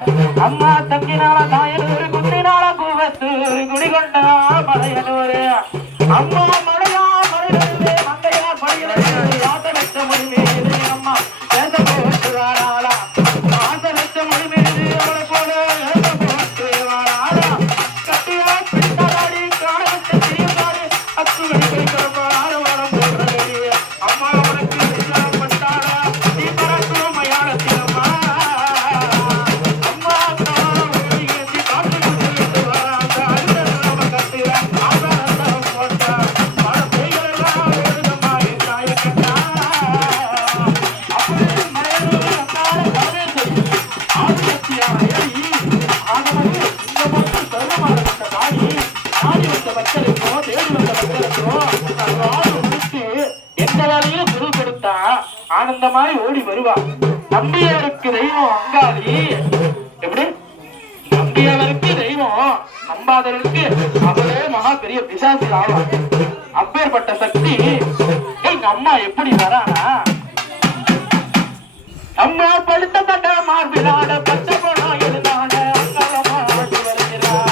அம்மா தங்கினால தாயனூர் குந்தினால கூவத்தூர் குடிகொண்டா மலையனூர் அம்மா மழையா மலையிலே மங்கையா மலையிலே ஆச வச்ச மொழி மீது அம்மா பேச போட்டு வாராளா ஆச வச்ச மொழி மீது அவளை போல பேச போட்டு வாராளா கட்டியா பிடித்தாடி காண வச்ச தீர்ந்தாடி அத்துகளை வைக்கிறப்ப ஆரவாரம் போடுறது அம்மா அவனுக்கு பட்டாளா நீ பறக்கும் மயானத்தில் அம்மா ஆனந்தமாய் ஓடி வருவா. நம்பியவருக்கு தெய்வம் அங்காளி. எப்படி நம்பியவருக்கு தெய்வம் நம்பாதவருக்கு அவளே மகா பெரிய பிசாசு ஆவா. அப்பேற்பட்ட சக்தி எங்க அம்மா எப்படி வரானா? அம்மா படுத்தப்பட்ட மார்பிலாட பச்சை பணம் எழுதாட அங்காளமா ஆடி வருகிறார்.